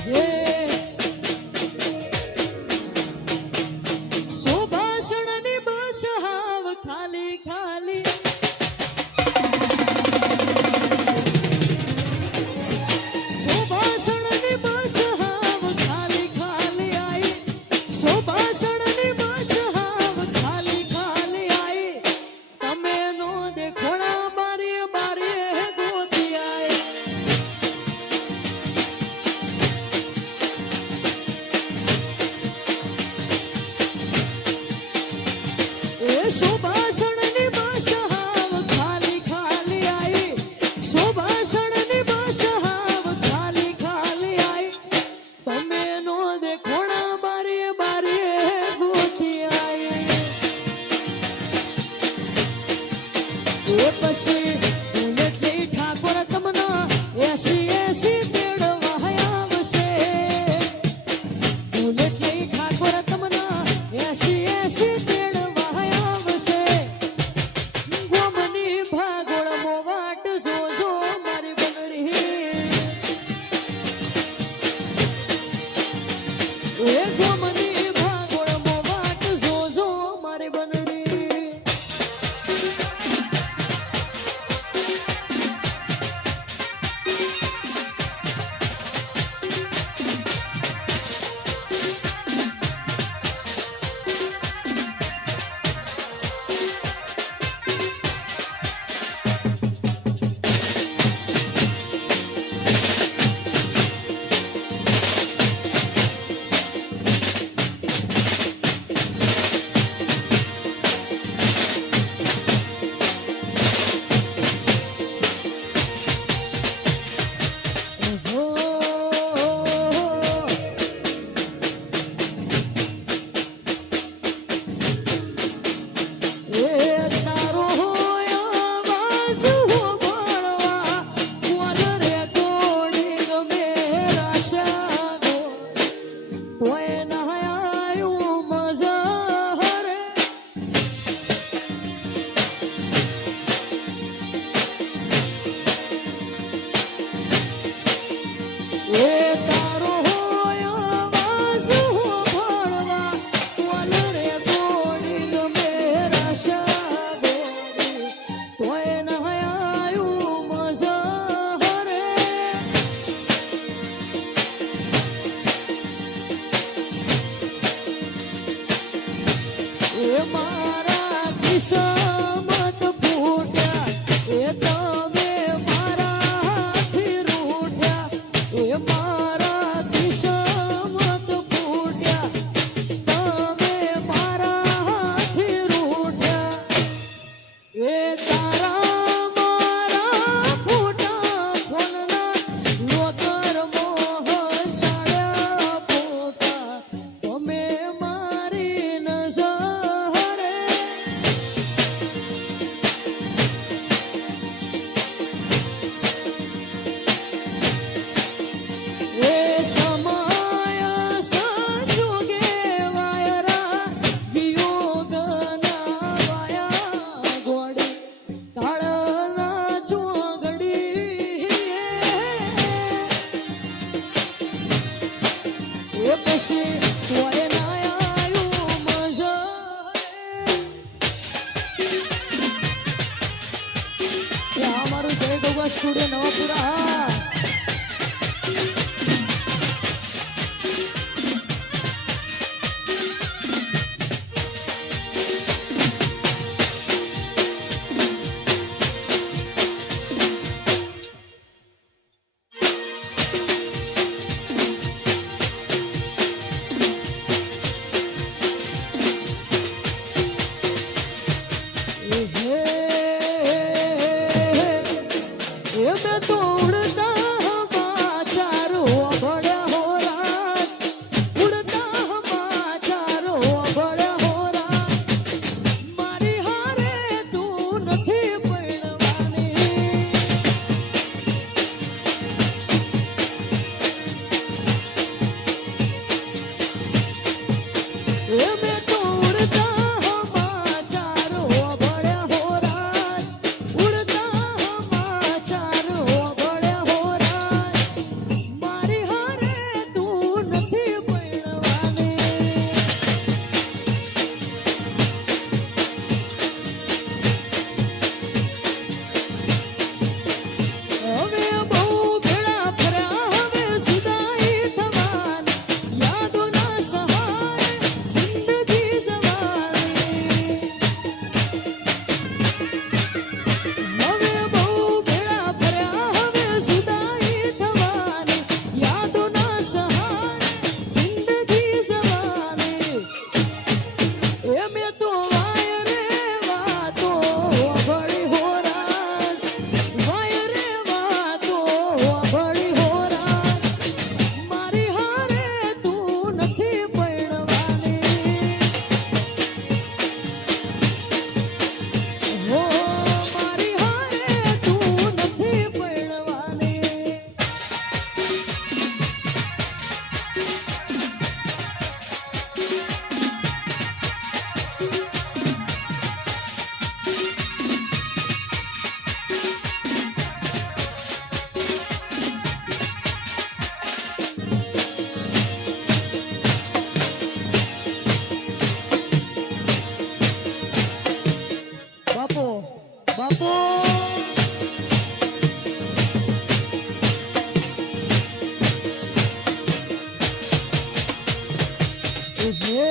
yeah. Mm-hmm.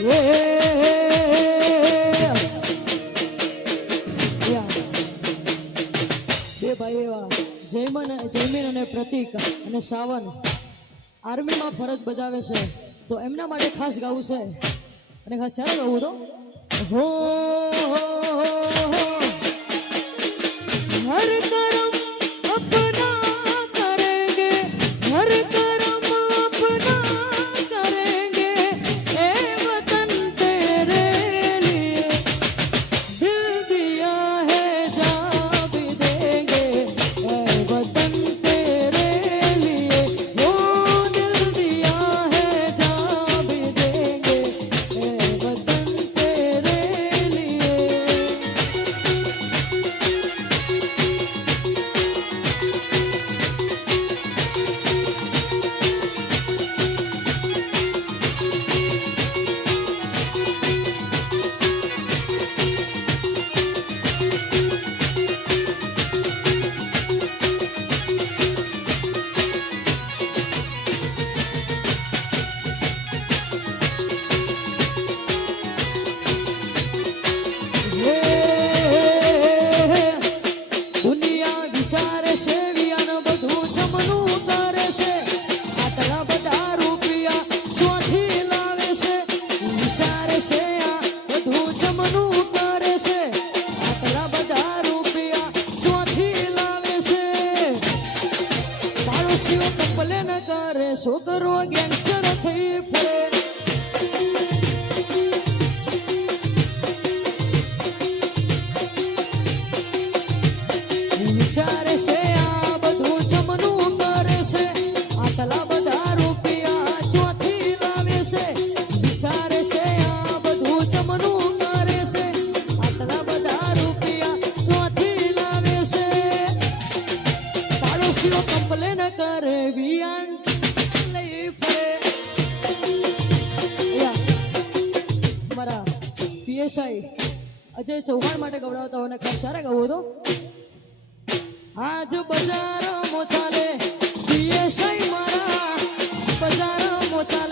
Yeah. Yeah. બે ભાઈ એવા જયમન જયમીન અને પ્રતીક અને સાવન. આર્મીમાં ફરજ બજાવે છે. તો એમના માટે ખાસ ગાવું છે. અને ખાસ ચાલો ગાવું તો? હો દેસાઈ. અજય ચૌહાણ માટે ગવડાવતા હોય ખાસ સારા ગાવો તો? આજ બજાર મોચાલે દેસાઈ મારા બજાર મોચાલે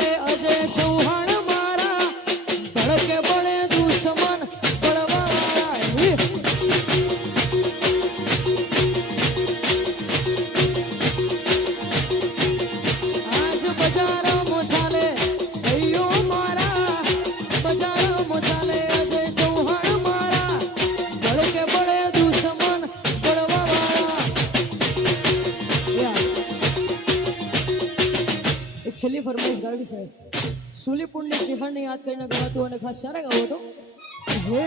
છેલ્લી ફરમાઈશ ગાવી સાહેબ. સુલીપુણની ચિહાણને યાદ કરીને ગવાતું અને ખાસ સારા ગાવો તો. હે